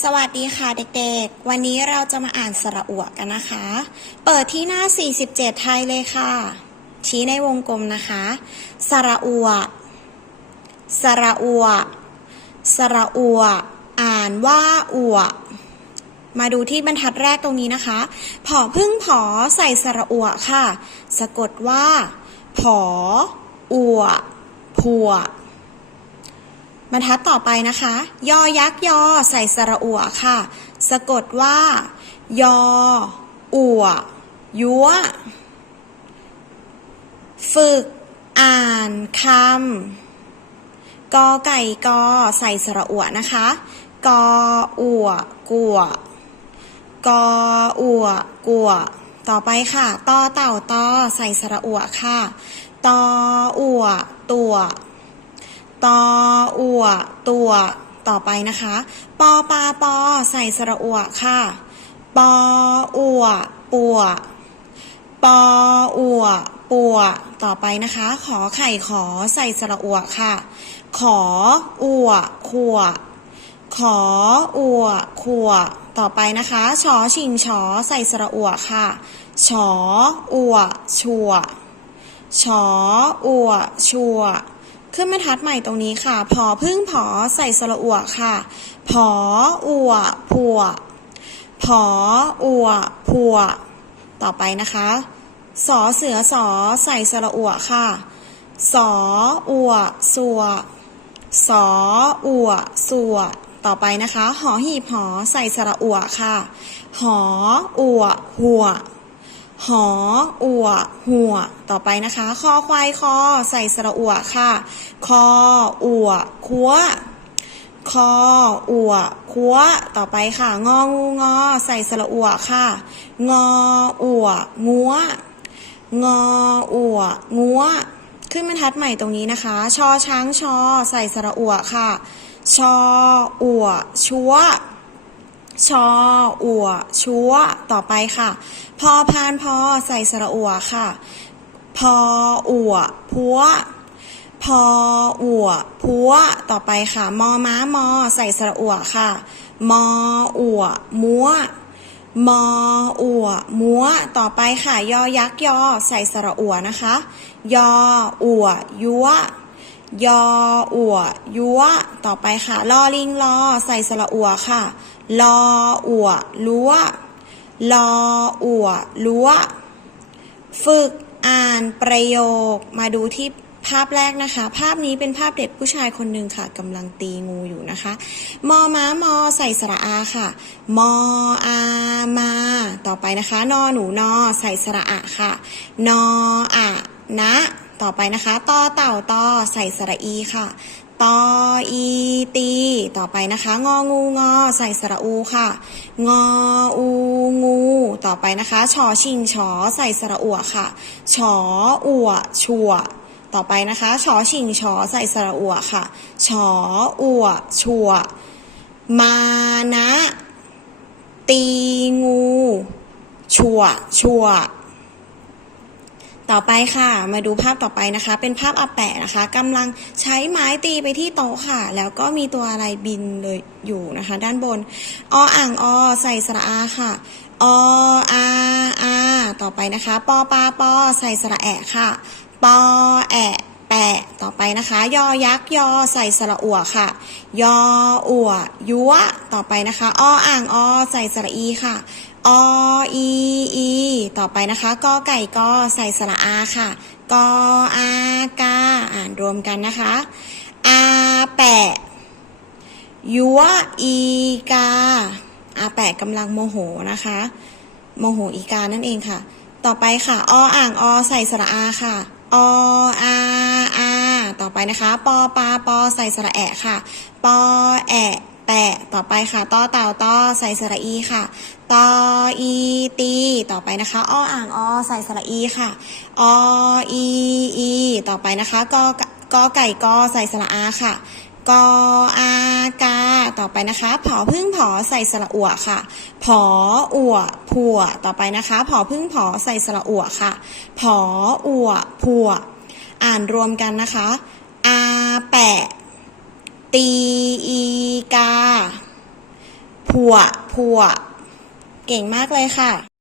สวัสดีค่ะเด็กๆ วันนี้เราจะมาอ่านสระอวกันนะคะ เปิดที่หน้า 47 ไทยเลยค่ะ ชี้ในวงกลมนะคะ สระอวสระอวสระอวอ่านว่าอวมาดูที่บรรทัดแรกตรงนี้นะคะ ผอพึ่งผอใส่สระอวค่ะ สะกดว่า ผออวผัว บรรทัดต่อไปนะคะ ยอยักษ์ยอใส่สระอัวค่ะ สะกดว่า ยอ อัว ยัว ฝึก อ่านคำกอไก่กอใส่สระอัวนะคะ กอ อัว กัว กอ อัว กัว ต่อไปค่ะ ตอเต่าตอใส่สระอัวค่ะ ตอ อัว ตัว ตออัวตัวต่อไปนะคะ ปอปาปอใส่สระอัวค่ะ ปออัวปัว ปออัวปัว ต่อไปนะคะ ขอไข่ขอใส่สระอัวค่ะ ขออัวขัว ขออัวขัว ต่อไปนะคะชอชิงชอใส่สระอัวค่ะ ชออัวชัวชออัวชัว ขึ้นบรรทัดใหม่ตรงนี้ค่ะพอพึ่งผอใส่สระอัวค่ะ ผออัวผัว ผออัวผัว ต่อไปนะคะ สอเสือสอใส่สระอัวค่ะ สออัวสัว สออัวสัว ต่อไปนะคะ หอหีบหอใส่สระอัวค่ะ หออัวหัว หอ อัว หัว ต่อไปนะคะ คอควายคอ ใส่สระอัวค่ะ คอ อัว คัว คอ อัว คัว ต่อไปค่ะ งองูงอ ใส่สระอัวค่ะ งอ อัว งัว งอ อัว งัว ขึ้นบรรทัดใหม่ตรงนี้นะคะ ชอช้างชอ ใส่สระอัวค่ะ ชอ อัว ชัว ชอ อัว ชัว ต่อไปค่ะ พอพานพอใส่สระอัวค่ะ พอ อัว พัว พอ อัว พัว ต่อไปค่ะ มอม้ามอ ใส่สระอัวค่ะ มอ อัว มัว มอ อัว มัว ต่อไปค่ะ ยอยักษ์ยอ ใส่สระอัวนะคะ ยอ อัว ยัว ยออัวยัวต่อไปค่ะลอลิงลอใส่สระอัวค่ะลออัวลัวลออัวลัวฝึกอ่านประโยคมาดูที่ภาพแรกนะคะ ภาพนี้เป็นภาพเด็กผู้ชายคนหนึ่งค่ะกำลังตีงูอยู่นะคะ มอม้ามอใส่สระอาค่ะ มออามา ต่อไปนะคะ นอหนูนอใส่สระอะค่ะ นออะนะ ต่อไปนะคะตอเต่าตอใส่สระอีค่ะตออีตี ต่อไปนะคะ งองูงอใส่สระอูค่ะ งออูงู ต่อไปนะคะชอชิงชอใส่สระอัวค่ะชออัวชัว ต่อไปนะคะชอชิงชอใส่สระอัวค่ะชออัวชัว มานะ ตีงู ชัวชัว ต่อไปค่ะ มาดูภาพต่อไปนะคะ เป็นภาพอาแปะนะคะกำลังใช้ไม้ตีไปที่โต๊ะค่ะ แล้วก็มีตัวอะไรบินเลยอยู่นะคะ ด้านบนออ่างอใส่สระอาค่ะออาอาต่อไปนะคะปอปาปอใส่สระแอะค่ะปอแอะแปะต่อไปนะคะ ยอยักษ์ยอใส่สระอัวค่ะ ยออัวยัวต่อไปนะคะออ่างอใส่สระอีค่ะ ออีอีต่อไปนะคะกอไก่กอใส่สระอาค่ะกออากาอ่านรวมกันนะคะอาแปะยัวอีกาอาแปะกำลังโมโหนะคะ โมโหอีกานั่นเองค่ะ ต่อไปค่ะออ่างอใส่สระอาค่ะออาอาต่อไปนะคะ ปอปาปอใส่สระแอะค่ะ ปอแอะ แปะต่อไปค่ะตอเต่าตอใส่สระอีค่ะตออีตีต่อไปนะคะอออ่างออใส่สระอีค่ะออีอีต่อไปนะคะกกอไก่กอใส่สระอาค่ะกออากา ต่อไปนะคะ ผอพึ่งผอใส่สระอัวค่ะ ผออัวผัว ต่อไปนะคะ ผอพึ่งผอใส่สระอัวค่ะ ผออัวผัว อ่านรวมกันนะคะ อาแปะ ตีอี กา ผัวผัว เก่งมากเลยค่ะ